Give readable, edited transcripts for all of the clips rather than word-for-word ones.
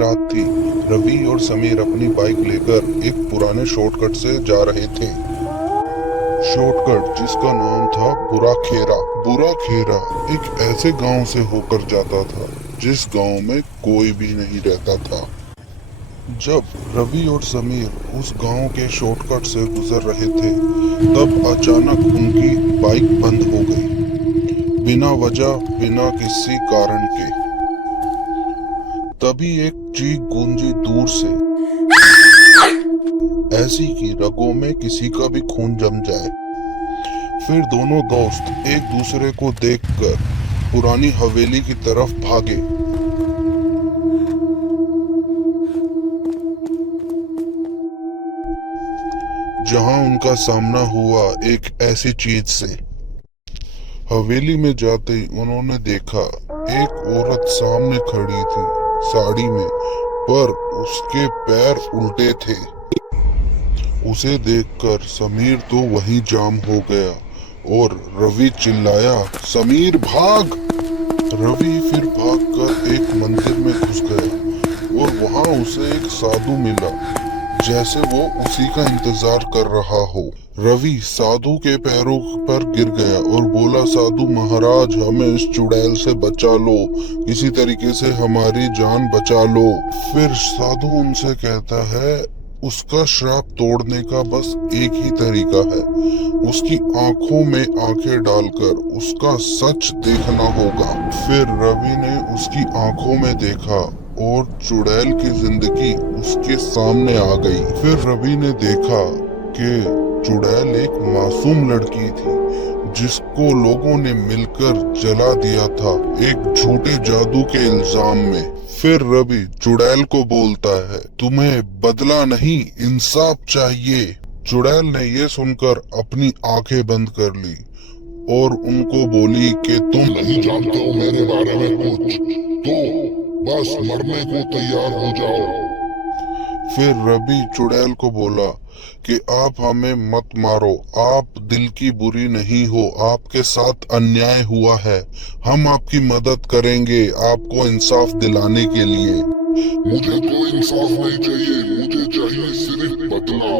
रात थी। रवि और समीर अपनी बाइक लेकर एक पुराने शॉर्टकट से जा रहे थे। शॉर्टकट जिसका नाम था बुरा खेरा। बुरा खेरा एक ऐसे गांव से होकर जाता था जिस गांव में कोई भी नहीं रहता था। जब रवि और समीर उस गांव के शॉर्टकट से गुजर रहे थे, तब अचानक उनकी बाइक बंद हो गई, बिना वजह, बिना किसी कारण के। तभी एक चीख गूंजी दूर से, ऐसी कि रगों में किसी का भी खून जम जाए। फिर दोनों दोस्त एक दूसरे को देखकर पुरानी हवेली की तरफ भागे। जहां उनका सामना हुआ एक ऐसी चीज से। हवेली में जाते ही उन्होंने देखा एक औरत सामने खड़ी थी, साड़ी में, पर उसके पैर उल्टे थे। उसे देखकर समीर तो वहीं जाम हो गया और रवि चिल्लाया, समीर भाग! रवि फिर भागकर एक मंदिर में घुस गया और वहां उसे एक साधु मिला, जैसे वो उसी का इंतजार कर रहा हो। रवि साधु के पैरों पर गिर गया और बोला, साधु महाराज, हमें इस चुड़ैल से बचा लो, किसी तरीके से हमारी जान बचा लो। फिर साधु उनसे कहता है, उसका श्राप तोड़ने का बस एक ही तरीका है, उसकी आंखों में आंखें डालकर उसका सच देखना होगा। फिर रवि ने उसकी आंखों में देखा और चुड़ैल की जिंदगी उसके सामने आ गई। फिर रवि ने देखा कि चुड़ैल एक मासूम लड़की थी जिसको लोगों ने मिलकर जला दिया था एक झूठे जादू के इल्जाम में। फिर रवि चुड़ैल को बोलता है, तुम्हें बदला नहीं, इंसाफ चाहिए। चुड़ैल ने ये सुनकर अपनी आंखें बंद कर ली और उनको बोली कि तुम नहीं जानते हो मेरे बारे में कुछ, तो बस मरने को तैयार हो जाओ। फिर रवि चुड़ैल को बोला कि आप हमें मत मारो, आप दिल की बुरी नहीं हो, आपके साथ अन्याय हुआ है, हम आपकी मदद करेंगे आपको इंसाफ दिलाने के लिए। मुझे कोई इंसाफ नहीं चाहिए, मुझे चाहिए सिर्फ बदला।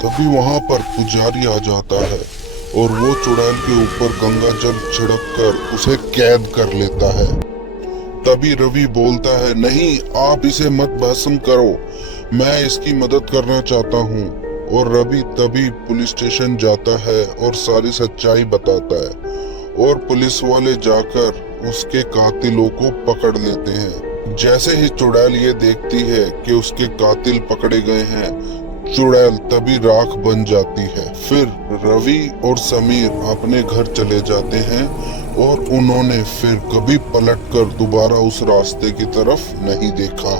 तभी वहां पर पुजारी आ जाता है और वो चुड़ैल के ऊपर गंगा जल छिड़क कर उसे कैद कर लेता है। तभी रवि बोलता है, नहीं, आप इसे मत भस्म करो, मैं इसकी मदद करना चाहता हूँ। और रवि तभी पुलिस स्टेशन जाता है और सारी सच्चाई बताता है और पुलिस वाले जाकर उसके कातिलों को पकड़ लेते हैं। जैसे ही चुड़ैल ये देखती है कि उसके कातिल पकड़े गए हैं, चुड़ैल तभी राख बन जाती है। फिर रवि और समीर अपने घर चले जाते हैं और उन्होंने फिर कभी पलटकर दोबारा उस रास्ते की तरफ नहीं देखा।